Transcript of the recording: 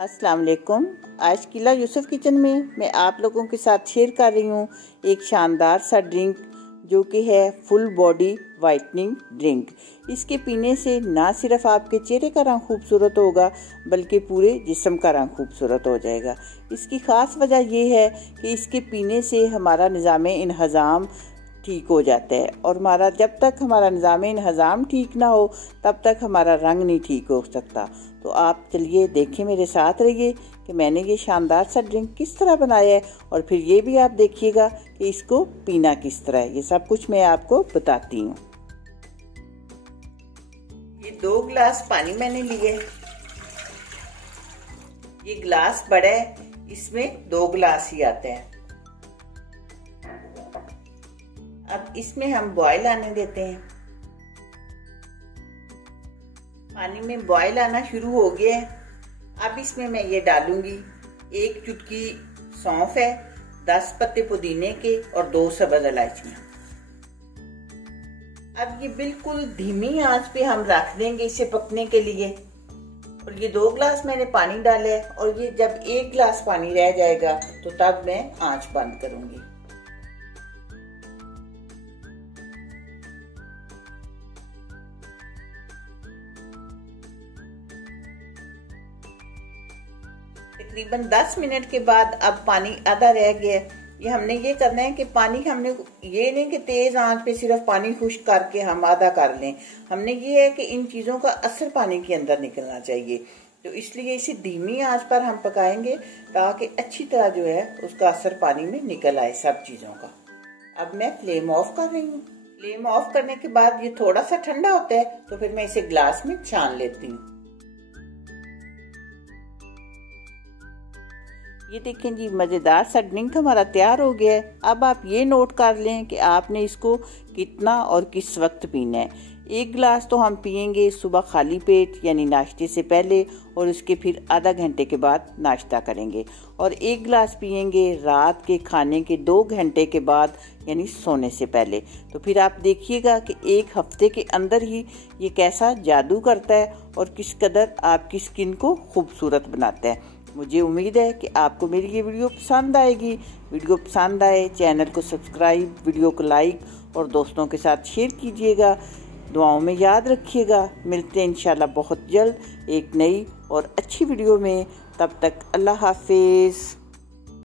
अस्सलाम वालेकुम। आज किला यूसुफ किचन में मैं आप लोगों के साथ शेयर कर रही हूँ एक शानदार सा ड्रिंक जो कि है फुल बॉडी वाइटनिंग ड्रिंक। इसके पीने से ना सिर्फ आपके चेहरे का रंग खूबसूरत होगा बल्कि पूरे जिस्म का रंग खूबसूरत हो जाएगा। इसकी ख़ास वजह यह है कि इसके पीने से हमारा निज़ाम-ए-इंहज़ाम ठीक हो जाता है और जब तक हमारा निज़ाम-ए-इंहज़ाम ठीक ना हो तब तक हमारा रंग नहीं ठीक हो सकता। तो आप चलिए देखें, मेरे साथ रहिए कि मैंने ये शानदार सा ड्रिंक किस तरह बनाया है और फिर ये भी आप देखिएगा कि इसको पीना किस तरह है। ये सब कुछ मैं आपको बताती हूँ। ये 2 गिलास पानी मैंने लिए। ये गिलास बड़ा है, इसमें 2 गिलास ही आते हैं। अब इसमें हम बॉयल आने देते हैं। पानी में बॉयल आना शुरू हो गया है। अब इसमें मैं ये डालूंगी 1 चुटकी सौंफ है, 10 पत्ते पुदीने के और 2 सब्ज़ इलायचियां। अब ये बिल्कुल धीमी आंच पे हम रख देंगे इसे पकने के लिए। और ये 2 गिलास मैंने पानी डाला है और ये जब 1 गिलास पानी रह जाएगा तो तब मैं आंच बंद करूंगी। तकरीबन 10 मिनट के बाद अब पानी आधा रह गया है। ये हमने ये करना है कि पानी हमने ये नहीं कि तेज आंच पे सिर्फ पानी खुश्क करके हम आधा कर लें। हमने ये है कि इन चीज़ों का असर पानी के अंदर निकलना चाहिए, तो इसलिए इसे धीमी आंच पर हम पकाएंगे ताकि अच्छी तरह जो है उसका असर पानी में निकल आए सब चीज़ों का। अब मैं फ्लेम ऑफ कर रही हूँ। फ्लेम ऑफ करने के बाद ये थोड़ा सा ठंडा होता है तो फिर मैं इसे ग्लास में छान लेती हूँ। ये देखें जी, मज़ेदार सा ड्रिंक हमारा तैयार हो गया है। अब आप ये नोट कर लें कि आपने इसको कितना और किस वक्त पीना है। 1 गिलास तो हम पियेंगे सुबह खाली पेट यानी नाश्ते से पहले और उसके फिर आधा घंटे के बाद नाश्ता करेंगे, और 1 गिलास पियेंगे रात के खाने के 2 घंटे के बाद यानी सोने से पहले। तो फिर आप देखिएगा कि 1 हफ्ते के अंदर ही ये कैसा जादू करता है और किस कदर आपकी स्किन को खूबसूरत बनाता है। मुझे उम्मीद है कि आपको मेरी ये वीडियो पसंद आएगी। वीडियो पसंद आए चैनल को सब्सक्राइब, वीडियो को लाइक और दोस्तों के साथ शेयर कीजिएगा। दुआओं में याद रखिएगा। मिलते हैं इंशाल्लाह बहुत जल्द एक नई और अच्छी वीडियो में। तब तक अल्लाह हाफिज़।